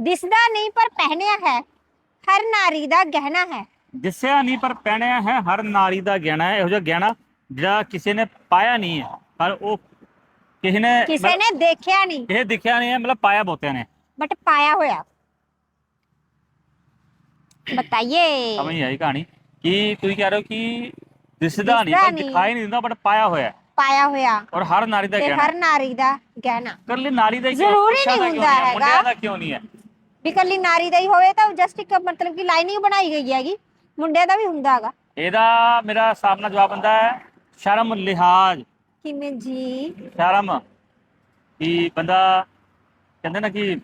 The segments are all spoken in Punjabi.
ਦਿਸਦਾ ਨਹੀਂ ਪਰ ਪਹਿਨਿਆ ਹੈ। ਹਰ ਨਾਰੀ ਦਾ ਗਹਿਣਾ ਹੈ। ਦਿਸਿਆ ਨਹੀਂ ਪਰ ਪਹਿਣਿਆ ਹੈ। ਹਰ ਨਾਰੀ ਦਾ ਗਹਿਣਾ ਹੈ। ਇਹੋ ਜਿਹਾ ਗਹਿਣਾ ਜਿਹੜਾ ਕਿਸੇ ਨੇ ਪਾਇਆ ਨਹੀਂ ਹੈ। ਪਰ ਉਹ ਕਿਸੇ ਨੇ ਕਿਸੇ ਨੇ ਦੇਖਿਆ ਨਹੀਂ। ਇਹ ਦਿਖਿਆ ਨਹੀਂ ਹੈ ਮਤਲਬ ਪਾਇਆ ਬਹੁਤਿਆਂ ਨੇ। ਬਟ ਪਾਇਆ ਹੋਇਆ। ਬਤਾਈਏ। ਸਮਝ ਨਹੀਂ ਆਈ ਕਹਾਣੀ ਕਿ ਤੁਸੀਂ ਕਹਿ ਰਹੇ ਹੋ ਕਿ ਦਿਸਦਾ ਨਹੀਂ ਪਰ। ਦਿਖਾਈ ਨਹੀਂ ਦਿੰਦਾ ਬਟ ਪਾਇਆ ਹੋਇਆ ਹੈ। ਪਾਇਆ ਹੋਇਆ। ਔਰ ਹਰ ਨਾਰੀ ਦਾ ਤੇ ਗਹਿਣਾ ਹਰ ਨਾਰੀ ਦਾ ਗਹਿਣਾ। ਕਰ ਲਈ ਨਾਰੀ ਦਾ ਹੀ ਕਿਉਂ? ਜ਼ਰੂਰੀ ਪੁਰਸ਼ਾਂ ਦਾ ਨਹੀਂ ਕਿਉਂ ਹੁੰਦਾ ਹੈ? ਮੁੰਡਿਆਂ ਹੈਗਾ। ਦਾ ਕਿਉਂ ਨਹੀਂ ਹੈ? ਵੀ ਕੱਲੀ ਨਾਰੀ ਦਾ ਹੀ ਹੋਵੇ ਤਾਂ ਜਸਟ ਇੱਕ ਮਤਲਬ ਕਿ ਲਾਈਨਿੰਗ ਬਣਾਈ ਗਈ ਹੈਗੀ। ਮੁੰਡੇ ਦਾ ਵੀ ਹੁੰਦਾ ਹੈਗਾ। ਇਹਦਾ ਮੇਰਾ ਸਾਹਮਣਾ ਜਵਾਬ ਹੁੰਦਾ ਹੈ ਸ਼ਰਮ ਲਿਹਾਜ਼। ਕਿਵੇਂ ਜੀ? ਸ਼ਰਮ। ਕਿ ਬੰਦਾ ਕਹਿੰਦੇ ਨਾ ਕਿ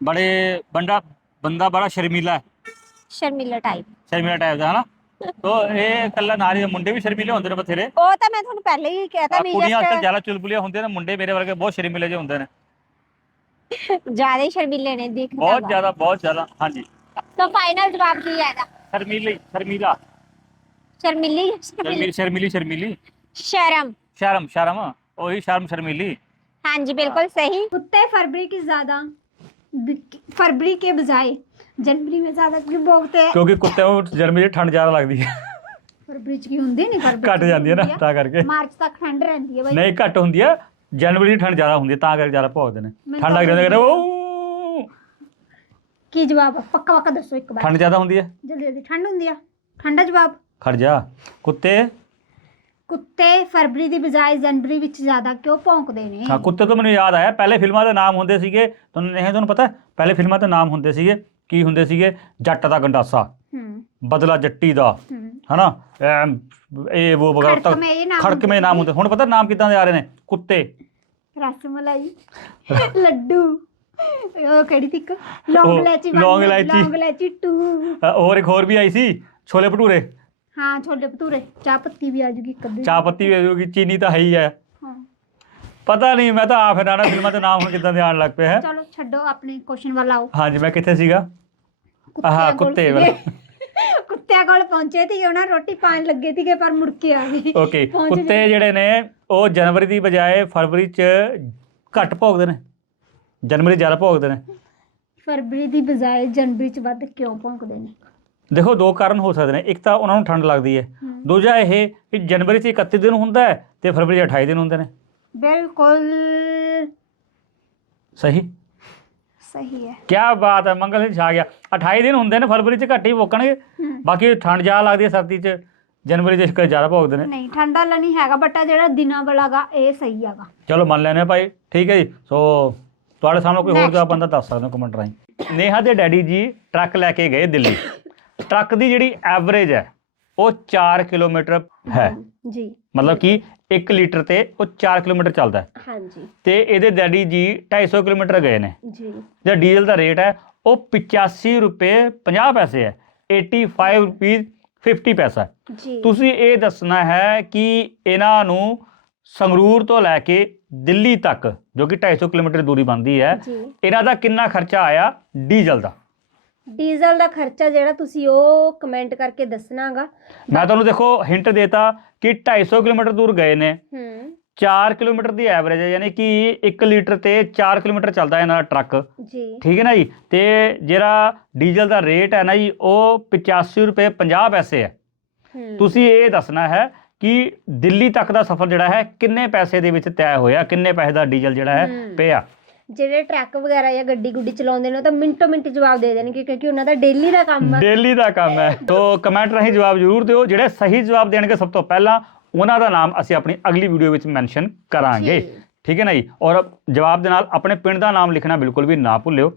ਬੜੇ ਬੰਦਾ ਬੰਦਾ ਬੜਾ ਸ਼ਰਮੀਲਾ ਹੈ। ਸ਼ਰਮੀਲਾ ਟਾਈਪ ਸ਼ਰਮੀਲਾ ਟਾਈਪ ਦਾ ਹਨਾ? ਤੋ ਇਹ ਕੱਲਾ ਨਾਰੀ ਦੇ ਮੁੰਡੇ ਵੀ ਸ਼ਰਮੀਲੇ ਹੁੰਦੇ ਨੇ ਬਥੇਰੇ। ਉਹ ਤਾਂ ਮੈਂ ਤੁਹਾਨੂੰ ਪਹਿਲੇ ਹੀ ਕਹਿਤਾ ਵੀ ਕੁੜੀਆਂ ਅੱਜ ਕੱਲ੍ਹ ਜ਼ਿਆਦਾ ਚੁਲਬੁਲੀਆਂ ਹੁੰਦੀਆਂ ਨੇ ਮੁੰਡੇ ਮੇਰੇ ਵਰਗੇ ਬਹੁਤ ਸ਼ਰਮੀਲੇ ਜਿਹੇ ਹੁੰਦੇ ਨੇ। ਜ਼ਿਆਦਾ ਹੀ ਸ਼ਰਮੀਲੇ ਨੇ ਦੇਖਦਾ ਬਹੁਤ ਵਾ। ਜ਼ਿਆਦਾ ਬਹੁਤ ਜ਼ਿਆਦਾ ਹਾਂਜੀ ਤਾਂ ਫਾਈਨਲ ਜਵਾਬ ਕੀ ਹੈ ਇਹਦਾ ਸ਼ਰਮੀਲੀ ਸ਼ਰਮੀਲਾ ਸ਼ਰਮੀਲੀ ਸ਼ਰਮੀਲੀ ਸ਼ਰਮੀਲੀ ਸ਼ਰਮੀਲੀ शर्म ਸ਼ਰਮ ਸ਼ਰਮ ਉਹੀ ਸ਼ਰਮ ਸ਼ਰਮੀਲੀ हाँ जी बिल्कुल सही कुत्ते फरवरी की ज़्यादा फरवरी के बजाय जनवरी में ज़्यादा क्यों भोगते हैं ਕਿਉਂਕਿ ਕੁੱਤਿਆਂ ਨੂੰ ਜਰਮੀ ਦੀ ਠੰਡ ਜ਼ਿਆਦਾ ਲੱਗਦੀ ਹੈ फरवरी च की ਹੁੰਦੀ ਨਹੀਂ ਫਰਵਰੀ ਘਟ ਜਾਂਦੀ ਹੈ ਨਾ ਤਾਂ ਕਰਕੇ ਮਾਰਚ ਤੱਕ ਠੰਡ ਰਹਿੰਦੀ ਹੈ ਬਾਈ ਨਹੀਂ ਘੱਟ ਹੁੰਦੀ ਹੈ ਜਨਵਰੀ ਦੀ ਠੰਡ ਜ਼ਿਆਦਾ ਹੁੰਦੀ ਹੈ ਤਾਂ ਕਰਕੇ ਜ਼ਿਆਦਾ ਭੋਗਦੇ ਨੇ। ਮੈਨੂੰ ਠੰਡ ਲੱਗ ਜਾਂਦੀ ਹੈ ਉਹ ਕੀ ਜਵਾਬ ਆ? ਪੱਕਾ ਪੱਕਾ ਦੱਸੋ ਇੱਕ ਵਾਰ। ਠੰਡ ਜ਼ਿਆਦਾ ਹੁੰਦੀ ਹੈ? ਜਲਦੀ ਜਲਦੀ ਠੰਡ ਹੁੰਦੀ ਆ। ਠੰਡਾ ਜਵਾਬ। ਖੜ ਜਾ। ਕੁੱਤੇ? ਕੁੱਤੇ ਫਰਵਰੀ ਦੀ ਬਜਾਏ ਜਨਵਰੀ ਵਿੱਚ ਜ਼ਿਆਦਾ ਕਿਉਂ ਭੌਂਕਦੇ ਨੇ? ਹਾਂ ਕੁੱਤੇ ਤੋਂ ਮੈਨੂੰ ਯਾਦ ਆਇਆ ਪਹਿਲੇ ਫਿਲਮਾਂ ਦੇ ਨਾਮ ਹੁੰਦੇ ਸੀਗੇ ਤੁਹਾਨੂੰ ਇਹ ਤੁਹਾਨੂੰ ਪਤਾ ਹੈ? ਪਹਿਲੇ ਫਿਲਮਾਂ ਦੇ ਨਾਮ ਹੁੰਦੇ ਸੀਗੇ ਕੀ ਹੁੰਦੇ ਸੀਗੇ? ਜੱਟ ਦਾ ਗੰਡਾਸਾ। ਬਦਲਾ ਜੱਟੀ ਦਾ ਹਨਾ? ਇਹ ਉਹ ਵਗੈਰਾ ਤੱਕ ਖੜਕਵੇਂ ਨਾਮ ਖੜਕਵੇਂ ਨਾਮ ਹੁੰਦੇ। ਹੁਣ ਪਤਾ ਨਾਮ ਕਿਦਾਂ ਦੇ ਆ ਰਹੇ ਨੇ? ਕੁੱਤੇ। ਰਸਮਲਾਈ। ਲੱਡੂ। ਉਹ ਕਿਹੜੀ ਤਿੱਕ ਲੌਂਗ ਇਲਾਇਚੀ ਲੌਂਗ ਇਲਾਇਚੀ। ਲੌਂਗ ਇਲਾਇਚੀ 2 ਅ, ਹੋਰ ਇੱਕ ਹੋਰ ਵੀ ਆਈ ਸੀ ਛੋਲੇ ਭਟੂਰੇ। ਹਾਂ ਛੋਲੇ ਭਟੂਰੇ। ਚਾਹ ਪੱਤੀ ਵੀ ਆ ਜੂਗੀ ਅੱਧੀ। ਚਾਹ ਪੱਤੀ ਵੀ ਆ ਜਾਊਗੀ ਚੀਨੀ ਤਾਂ ਹੈ ਹੀ ਹੈ। ਪਤਾ ਨਹੀਂ ਮੈਂ ਤਾਂ ਆਪ ਹੈਰਾਨ ਆ ਫਿਲਮਾਂ ਦੇ ਨਾਮ ਹੁਣ ਕਿਦਾਂ ਦੇ ਆਉਣ ਲੱਗ ਪਏ ਹੈ। ਚਲੋ ਛੱਡੋ ਆਪਣੇ ਕੁਐਸਚਨ ਵੱਲ ਆਓ। ਹਾਂਜੀ ਮੈਂ ਕਿੱਥੇ ਸੀਗਾ? ਆਹ ਕੁੱਤੇ ਸੀਗੇ। ਕੁੱਤਿਆਂ ਕੋਲ ਪਹੁੰਚੇ ਤੇ ਉਹਨਾਂ ਰੋਟੀ ਪਾਣ ਲੱਗੇ ਸੀਗੇ ਪਰ ਮੁੜ ਕੇ ਆ ਗਏ। ਓਕੇ ਪਹੁੰਚ ਕੁੱਤੇ ਜਿਹੜੇ ਨੇ ਉਹ ਜਨਵਰੀ ਦੀ ਬਜਾਏ ਫਰਵਰੀ ਚ ਘੱਟ ਭੋਗਦੇ ਨੇ। ਜਨਵਰੀ ਜ਼ਿਆਦਾ ਭੋਗਦੇ ਨੇ। ਫਰਵਰੀ ਦੀ ਬਜਾਏ ਜਨਵਰੀ ਚ ਵੱਧ ਕਿਉਂ ਭੌਂਕਦੇ ਨੇ? ਦੇਖੋ ਦੋ ਕਾਰਨ ਹੋ ਸਕਦੇ ਨੇ। ਇੱਕ ਤਾਂ ਉਹਨਾਂ ਨੂੰ ਠੰਡ ਲੱਗਦੀ ਹੈ। ਹਮ। ਦੂਜਾ ਇਹ ਕਿ ਜਨਵਰੀ ਚ 31 ਦਿਨ ਹੁੰਦਾ ਹੈ ਤੇ ਫਰਵਰੀ ਚ 28 ਦਿਨ ਹੁੰਦੇ ਨੇ। ਬਿਲਕੁਲ। ਸਹੀ? ਸਹੀ ਹੈ। ਕੀ ਬਾਤ ਹੈ ਮੰਗਲ ਸਿੰਘ ਛਾ ਗਿਆ। 28 ਦਿਨ ਹੁੰਦੇ ਨੇ ਫਰਵਰੀ ਚ ਘੱਟ ਹੀ ਹਮ। ਬਾਕੀ ਠੰਡ ਜ਼ਿਆਦਾ ਲੱਗਦੀ ਹੈ ਸਰਦੀ ਚ ਜਨਵਰੀ ਚ ਇਸ ਕਰਕੇ ਜ਼ਿਆਦਾ ਭੋਗਦੇ ਨੇ। ਨਹੀਂ ਠੰਡਾ ਵਾਲਾ ਨਹੀਂ ਹੈਗਾ ਬਟ ਆ ਜਿਹੜਾ ਦਿਨਾਂ ਵਾਲਾ ਗਾ ਇਹ ਸਹੀ ਹੈਗਾ। ਚਲੋ ਮੰਨ ਲੈਨੇ ਭਾਈ ਠੀਕ ਹੈ ਜੀ। ਸੋ ਤੁਹਾਡੇ ਸਾਹਮਣੇ ਕੋਈ ਹੋਰ Next. ਜਵਾਬ ਬੰਦਾ ਦੱਸ ਸਕਦਾ ਕਮੈਂਟ ਰਾਹੀਂ। ਨੇਹਾ ਦੇ ਡੈਡੀ ਜੀ ਟਰੱਕ ਲੈ ਕੇ ਗਏ ਦਿੱਲੀ। ਟਰੱਕ ਦੀ ਜਿਹੜੀ ਐਵਰੇਜ ਹੈ ਉਹ 4 ਕਿਲੋਮੀਟਰ ਹੈ। ਜੀ। ਮਤਲਬ ਕਿ 1 ਲੀਟਰ ਤੇ ਉਹ 4 ਕਿਲੋਮੀਟਰ ਚੱਲਦਾ ਹੈ। ਹਾਂਜੀ। ਤੇ ਇਹਦੇ ਡੈਡੀ ਜੀ 250 ਕਿਲੋਮੀਟਰ ਗਏ ਨੇ। ਜੀ। ਜਿਹੜਾ ਡੀਜ਼ਲ ਦਾ ਰੇਟ ਹੈ ਉਹ 85 ਰੁਪਏ 50 ਪੈਸੇ ਹੈ। 85 ਰੁਪਏ 50 ਪੈਸਾ ਜੀ। ਤੁਸੀਂ ਇਹ ਦੱਸਣਾ ਹੈ ਕਿ ਇਹਨਾਂ ਨੂੰ ਸੰਗਰੂਰ ਤੋਂ ਲੈ ਕੇ ਦਿੱਲੀ ਤੱਕ ਜੋ ਕਿ 250 ਕਿਲੋਮੀਟਰ ਦੂਰੀ ਬਣਦੀ ਹੈ ਇਹਨਾਂ ਦਾ ਕਿੰਨਾ ਖਰਚਾ ਆਇਆ ਡੀਜ਼ਲ ਦਾ? ਡੀਜ਼ਲ ਦਾ ਖਰਚਾ ਜਿਹੜਾ ਤੁਸੀਂ ਉਹ ਕਮੈਂਟ ਕਰਕੇ ਦੱਸਣਾਗਾ। ਮੈਂ ਤੁਹਾਨੂੰ ਦੇਖੋ ਹਿੰਟ ਦੇਤਾ ਕਿ 250 ਕਿਲੋਮੀਟਰ ਦੂਰ ਗਏ ਨੇ। ਹੂੰ। 4 ਕਿਲੋਮੀਟਰ ਦੀ ਐਵਰੇਜ ਹੈ ਯਾਨੀ ਕਿ 1 ਲੀਟਰ ਤੇ 4 ਕਿਲੋਮੀਟਰ ਚੱਲਦਾ ਇਹਨਾਂ ਦਾ ਟਰੱਕ। ਜੀ। ਠੀਕ ਹੈ ਨਾ ਜੀ? ਤੇ ਜਿਹੜਾ ਡੀਜ਼ਲ ਦਾ ਰੇਟ ਹੈ ਨਾ ਜੀ ਉਹ 85 ਰੁਪਏ 50 ਪੈਸੇ ਹੈ। ਤੁਸੀਂ ਇਹ ਦੱਸਣਾ ਹੈ ਕਿ ਦਿੱਲੀ ਤੱਕ ਦਾ ਸਫ਼ਰ ਜਿਹੜਾ ਹੈ ਕਿੰਨੇ ਪੈਸੇ ਦੇ ਵਿੱਚ ਤੈਅ ਹੋਇਆ ਕਿੰਨੇ ਪੈਸੇ ਦਾ ਡੀਜ਼ਲ ਜਿਹੜਾ ਹੈ। ਪਿਆ? ਜਿਹੜੇ ਟਰੱਕ ਵਗੈਰਾ ਜਾਂ ਗੱਡੀ ਗੁੱਡੀ ਚਲਾਉਂਦੇ ਨੇ ਉਹ ਤਾਂ ਮਿੰਟੋ ਮਿੰਟ ਜਵਾਬ ਦੇ ਦੇਣਗੇ ਕਿਉਂਕਿ ਉਹਨਾਂ ਦਾ ਡੇਲੀ ਦਾ ਕੰਮ ਆ। ਡੇਲੀ ਦਾ ਕੰਮ ਹੈ। ਤੋ ਕਮੈਂਟ ਰਾਹੀਂ ਜਵਾਬ ਜ਼ਰੂਰ ਦਿਓ। ਜਿਹੜੇ ਸਹੀ ਜਵਾਬ ਦੇਣਗੇ ਸਭ ਤੋਂ ਪਹਿਲਾਂ ਉਹਨਾਂ ਦਾ ਨਾਮ ਅਸੀਂ ਆਪਣੀ ਅਗਲੀ ਵੀਡੀਓ ਵਿੱਚ ਮੈਂਸ਼ਨ ਕਰਾਂਗੇ। ਠੀਕ ਹੈ ਨਾ ਜੀ? ਔਰ ਜਵਾਬ ਦੇ ਨਾਲ ਆਪਣੇ ਪਿੰਡ ਦਾ ਨਾਮ ਲਿਖਣਾ ਬਿਲਕੁਲ ਵੀ ਨਾ ਭੁੱਲਿਓ।